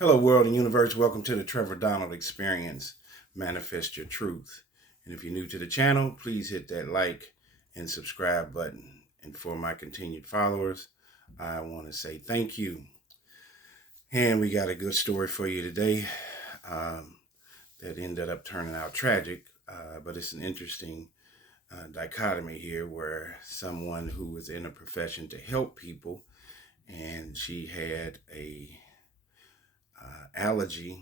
Hello, world and universe. Welcome to the Trevor Donald Experience. Manifest your truth. And if you're new to the channel, please hit that like and subscribe button. And for my continued followers, I want to say thank you. And we got a good story for you today that ended up turning out tragic, but it's an interesting dichotomy here where someone who was in a profession to help people and she had a allergy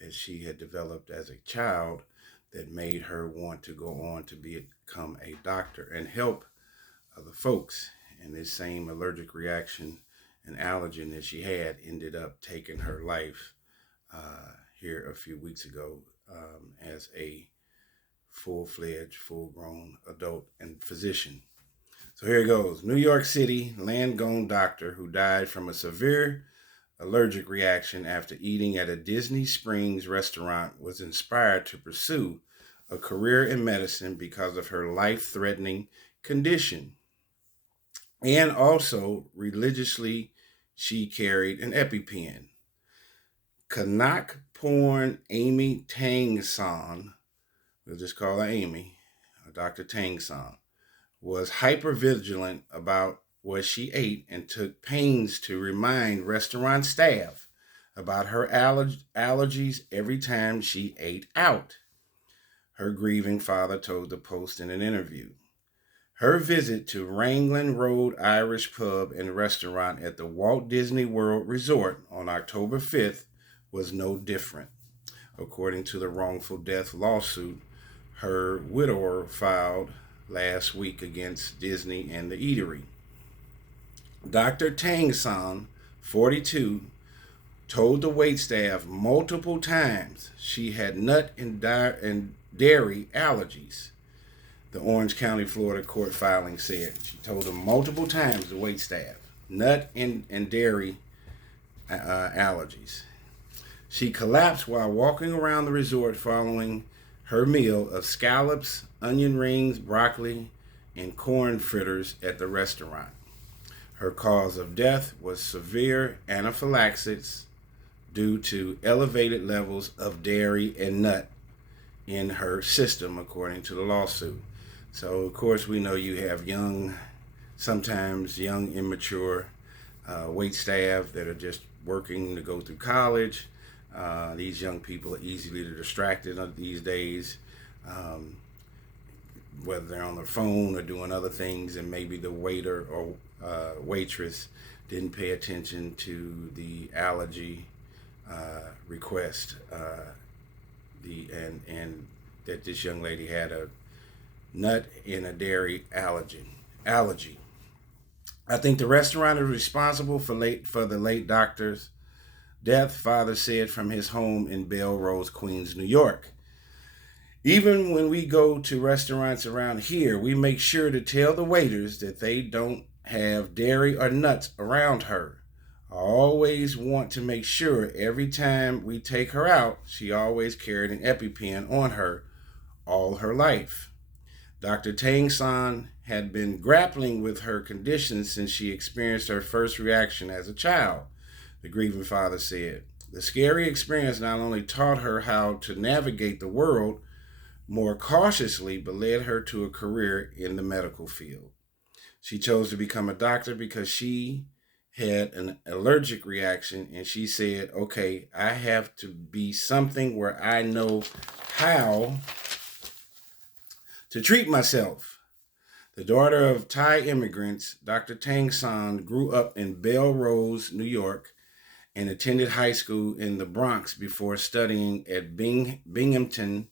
that she had developed as a child that made her want to go on to become a doctor and help other folks. And this same allergic reaction and allergen that she had ended up taking her life here a few weeks ago as a full-fledged, full-grown adult and physician. So here it goes. New York City Langone doctor who died from a severe allergic reaction after eating at a Disney Springs restaurant was inspired to pursue a career in medicine because of her life-threatening condition. And also, religiously, she carried an EpiPen. Kanak Porn Amy Tangson, we'll just call her Amy, Dr. Tangson, was hypervigilant about what she ate and took pains to remind restaurant staff about her allergies every time she ate out. Her grieving father told the Post in an interview. Her visit to Wrangling Road Irish Pub and Restaurant at the Walt Disney World Resort on October 5th was no different. According to the wrongful death lawsuit her widower filed last week against Disney and the eatery. Dr. Tangson, 42, told the waitstaff multiple times she had nut and dairy allergies. The Orange County, Florida court filing said. She told them multiple times, the waitstaff, nut and dairy allergies. She collapsed while walking around the resort following her meal of scallops, onion rings, broccoli, and corn fritters at the restaurant. Her cause of death was severe anaphylaxis due to elevated levels of dairy and nut in her system, according to the lawsuit. So, of course, we know you have sometimes young, immature wait staff that are just working to go through college. These young people are easily distracted these days, whether they're on their phone or doing other things, and maybe the waiter or waitress didn't pay attention to the allergy request, and that this young lady had a nut and a dairy allergy. I think the restaurant is responsible for the late doctor's death, father said from his home in Belrose, Queens, New York. Even when we go to restaurants around here, we make sure to tell the waiters that they don't have dairy or nuts around her. I always want to make sure every time we take her out, she always carried an EpiPen on her all her life. Dr. Tangson had been grappling with her condition since she experienced her first reaction as a child, the grieving father said. The scary experience not only taught her how to navigate the world more cautiously, but led her to a career in the medical field. She chose to become a doctor because she had an allergic reaction, and she said, okay, I have to be something where I know how to treat myself. The daughter of Thai immigrants, Dr. Tangson grew up in Belrose, New York, and attended high school in the Bronx before studying at Binghamton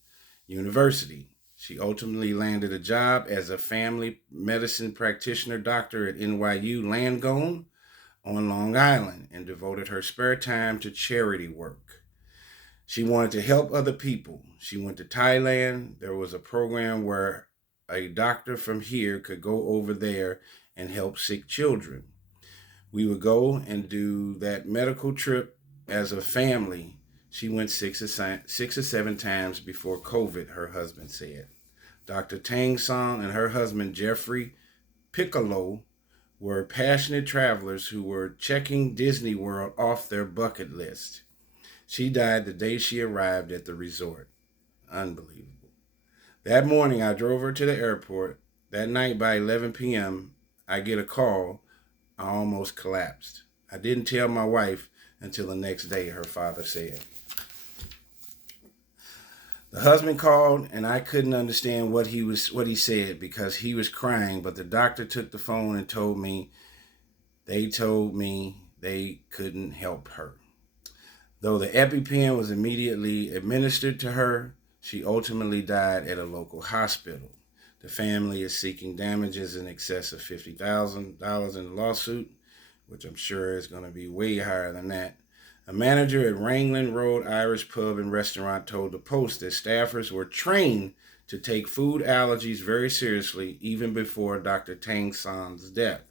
University. She ultimately landed a job as a family medicine practitioner doctor at NYU Langone on Long Island and devoted her spare time to charity work. She wanted to help other people. She went to Thailand. There was a program where a doctor from here could go over there and help sick children. We would go and do that medical trip as a family. She went six or seven times before COVID, her husband said. Dr. Tang Song and her husband, Jeffrey Piccolo, were passionate travelers who were checking Disney World off their bucket list. She died the day she arrived at the resort. Unbelievable. That morning, I drove her to the airport. That night, by 11 p.m., I get a call. I almost collapsed. I didn't tell my wife until the next day, her father said. The husband called and I couldn't understand what he said because he was crying, but the doctor took the phone and told me they couldn't help her. Though the EpiPen was immediately administered to her, she ultimately died at a local hospital. The family is seeking damages in excess of $50,000 in the lawsuit, which I'm sure is going to be way higher than that. A manager at Wrangling Road Irish Pub and Restaurant told the Post that staffers were trained to take food allergies very seriously even before Dr. Tang San's death,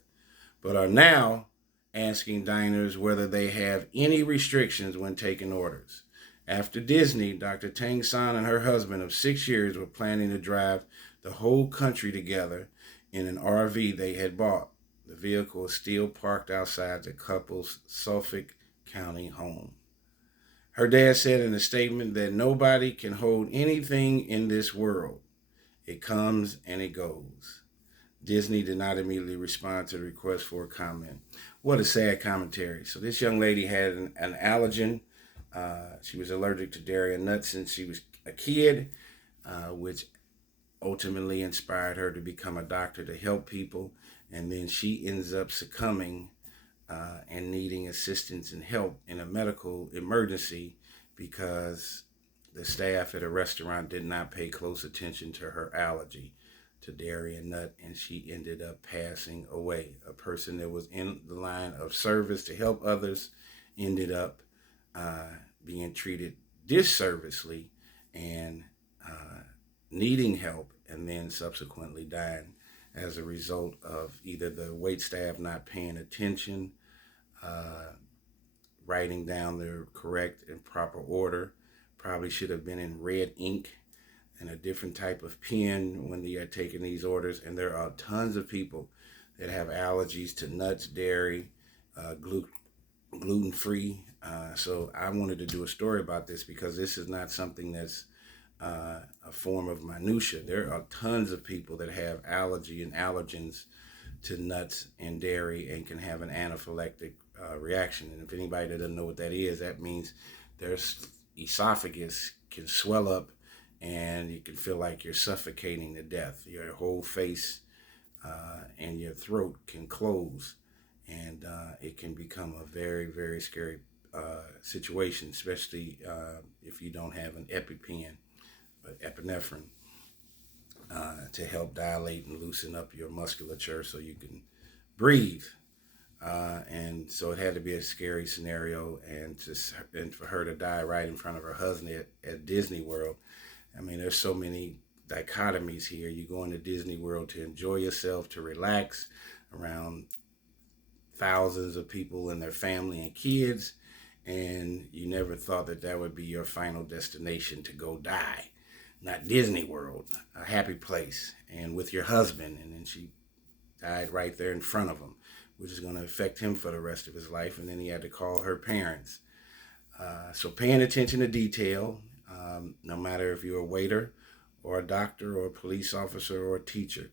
but are now asking diners whether they have any restrictions when taking orders. After Disney, Dr. Tang San and her husband of 6 years were planning to drive the whole country together in an RV they had bought. The vehicle is still parked outside the couple's Suffolk County home. Her dad said in a statement that nobody can hold anything in this world. It comes and it goes. Disney did not immediately respond to the request for a comment. What a sad commentary. So this young lady had an allergen. She was allergic to dairy and nuts since she was a kid, which ultimately inspired her to become a doctor to help people. And then she ends up succumbing and needing assistance and help in a medical emergency because the staff at a restaurant did not pay close attention to her allergy to dairy and nut, and she ended up passing away. A person that was in the line of service to help others ended up being treated disservicely and needing help, and then subsequently dying as a result of either the wait staff not paying attention, writing down the correct and proper order. Probably should have been in red ink and a different type of pen when they are taking these orders. And there are tons of people that have allergies to nuts, dairy, gluten-free. So I wanted to do a story about this because this is not something that's a form of minutia. There are tons of people that have allergy and allergens to nuts and dairy and can have an anaphylactic reaction. And if anybody that doesn't know what that is, that means their esophagus can swell up and you can feel like you're suffocating to death. Your whole face and your throat can close, and it can become a very, very scary situation, especially if you don't have an EpiPen, but epinephrine, to help dilate and loosen up your musculature so you can breathe. And so it had to be a scary scenario, and for her to die right in front of her husband at Disney World. I mean, there's so many dichotomies here. You go into Disney World to enjoy yourself, to relax around thousands of people and their family and kids, and you never thought that that would be your final destination, to go die. Not Disney World, a happy place, and with your husband, and then she died right there in front of him, which is going to affect him for the rest of his life, and then he had to call her parents. So paying attention to detail, no matter if you're a waiter or a doctor or a police officer or a teacher.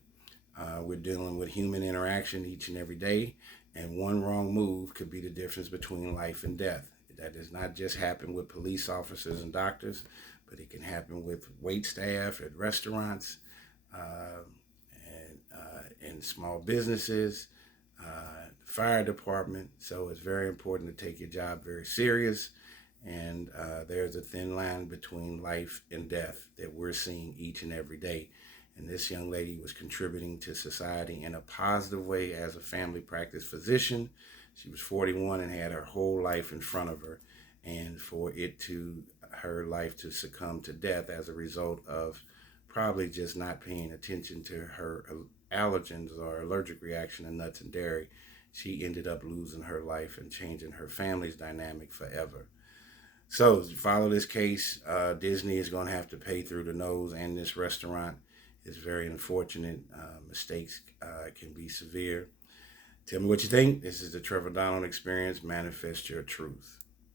We're dealing with human interaction each and every day, and one wrong move could be the difference between life and death. That does not just happen with police officers and doctors, but it can happen with wait staff at restaurants and small businesses, fire department. So it's very important to take your job very serious. And there's a thin line between life and death that we're seeing each and every day. And this young lady was contributing to society in a positive way as a family practice physician. She was 41 and had her whole life in front of her. And for her life to succumb to death as a result of probably just not paying attention to her allergens or allergic reaction to nuts and dairy, she ended up losing her life and changing her family's dynamic forever. So to follow this case, Disney is going to have to pay through the nose, and this restaurant is very unfortunate. Mistakes can be severe. Tell me what you think. This is the Trevor Donald Experience. Manifest your truth.